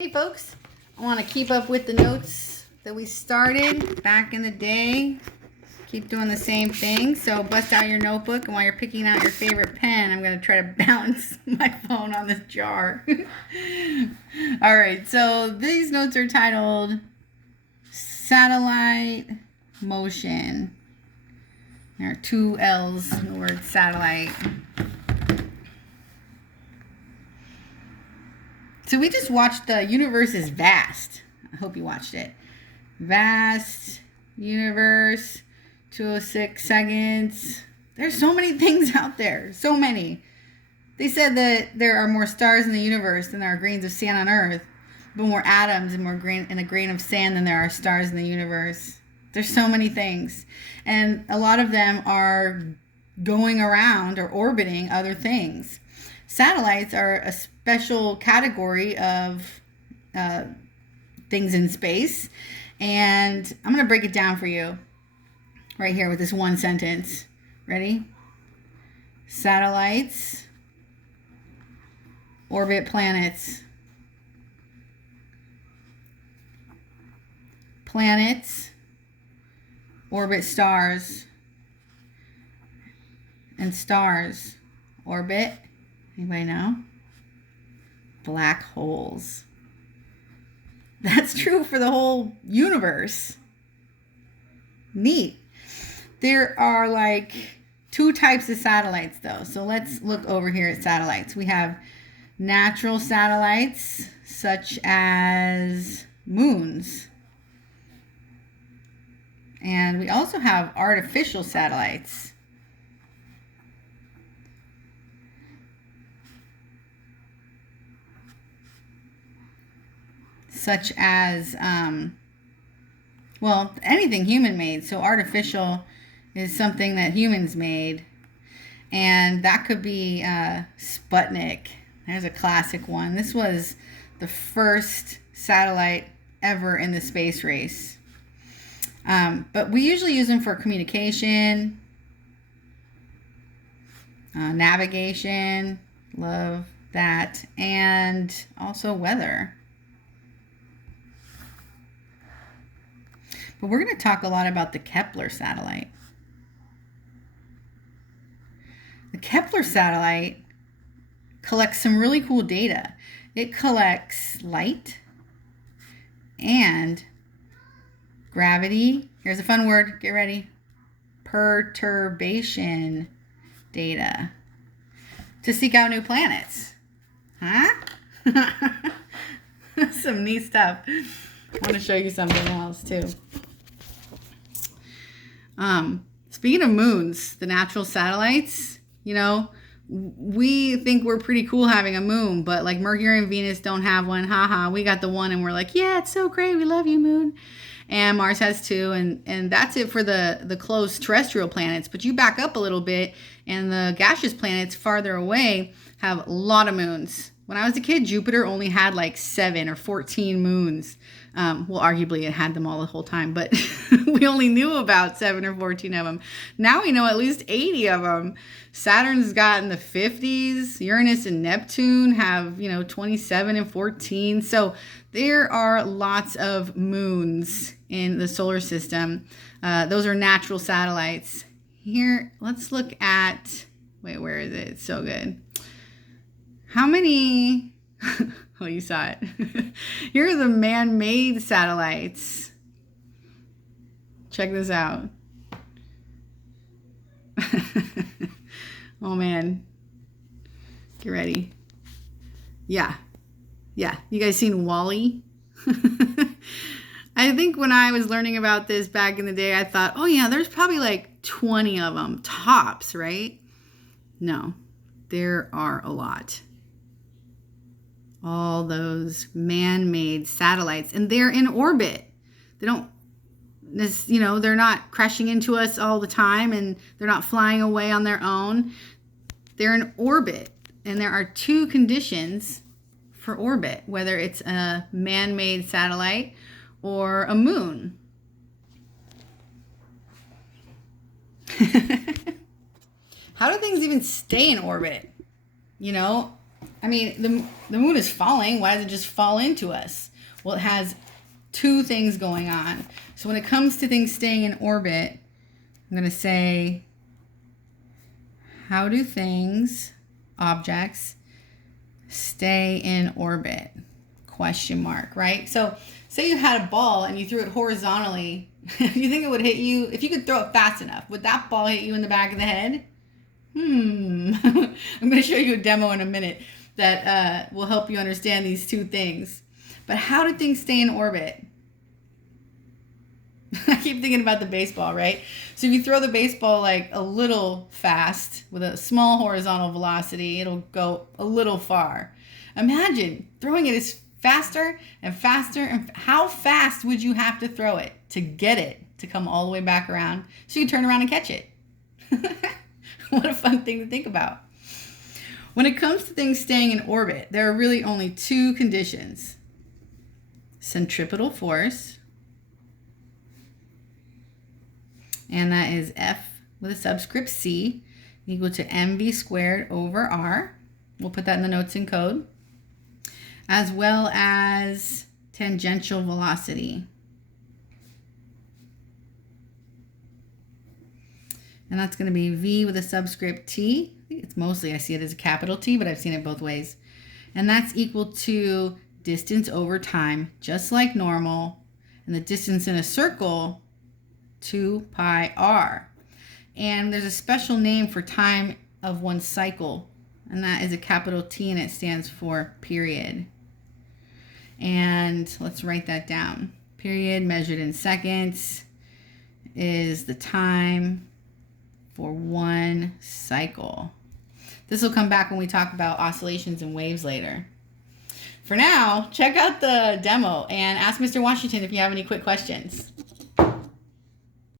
Hey folks, I want to keep up with the notes that we started back in the day. Keep doing the same thing. So bust out your notebook, and while you're picking out your favorite pen, I'm going to try to balance my phone on this jar. Alright, so these notes are titled Satellite Motion. There are two L's in the word satellite. So we just watched The Universe is Vast. I hope you watched it. Vast universe, 206 seconds. There's so many things out there. So many. They said that there are more stars in the universe than there are grains of sand on Earth. But more atoms and more grain in a grain of sand than there are stars in the universe. There's so many things. And a lot of them are going around or orbiting other things. Satellites are a special category of things in space. And I'm going to break it down for you right here with this one sentence. Ready? Satellites orbit planets. Planets orbit stars. And stars orbit, anybody know? Black holes. That's true for the whole universe. Neat. There are like two types of satellites though. So let's look over here at satellites. We have natural satellites such as moons. And we also have artificial satellites. Such as, well, anything human-made. So artificial is something that humans made. And that could be Sputnik. There's a classic one. This was the first satellite ever in the space race. But we usually use them for communication, navigation, love that, and also weather. But we're going to talk a lot about the Kepler satellite. The Kepler satellite collects some really cool data. It collects light and gravity. Here's a fun word. Get ready. Perturbation data to seek out new planets. Huh? Some neat stuff. I want to show you something else too. Speaking of moons, the natural satellites, you know, we think we're pretty cool having a moon, but like Mercury and Venus don't have one. Haha, we got the one and we're like, yeah, it's so great. We love you, moon. And Mars has two, and that's it for the close terrestrial planets. But you back up a little bit, and the gaseous planets farther away have a lot of moons. When I was a kid, Jupiter only had like 7 or 14 moons. Well, arguably it had them all the whole time, but we only knew about 7 or 14 of them. Now we know at least 80 of them. Saturn's got in the 50s. Uranus and Neptune have, 27 and 14. So there are lots of moons in the solar system. Those are natural satellites. Here, let's look at, wait, where is it? It's so good. How many, oh, you saw it. Here are the man-made satellites. Check this out. Oh, man. Get ready. Yeah. You guys seen WALL-E? I think when I was learning about this back in the day, I thought, oh, yeah, there's probably like 20 of them, tops, right? No, there are a lot. All those man-made satellites, and they're in orbit. They don't, they're not crashing into us all the time, and they're not flying away on their own. They're in orbit, and there are two conditions for orbit, whether it's a man-made satellite or a moon. How do things even stay in orbit? I mean, the moon is falling. Why does it just fall into us? Well, it has two things going on. So when it comes to things staying in orbit, I'm going to say, how do things, objects, stay in orbit? Question mark, right? So say you had a ball and you threw it horizontally. You think it would hit you? If you could throw it fast enough, would that ball hit you in the back of the head? I'm going to show you a demo in a minute that will help you understand these two things. But how do things stay in orbit? I keep thinking about the baseball, right? So if you throw the baseball like a little fast with a small horizontal velocity, it'll go a little far. Imagine throwing it as faster and faster. And how fast would you have to throw it to get it to come all the way back around so you turn around and catch it? What a fun thing to think about. When it comes to things staying in orbit, there are really only two conditions. Centripetal force, and that is F with a subscript C equal to mv squared over r. We'll put that in the notes in code. As well as tangential velocity. And that's going to be V with a subscript T. I think it's mostly, I see it as a capital T, but I've seen it both ways. And that's equal to distance over time, just like normal. And the distance in a circle, 2 pi r. And there's a special name for time of one cycle, and that is a capital T, and it stands for period. And let's write that down. Period measured in seconds is the time for one cycle. This will come back when we talk about oscillations and waves later. For now, check out the demo and ask Mr. Washington if you have any quick questions.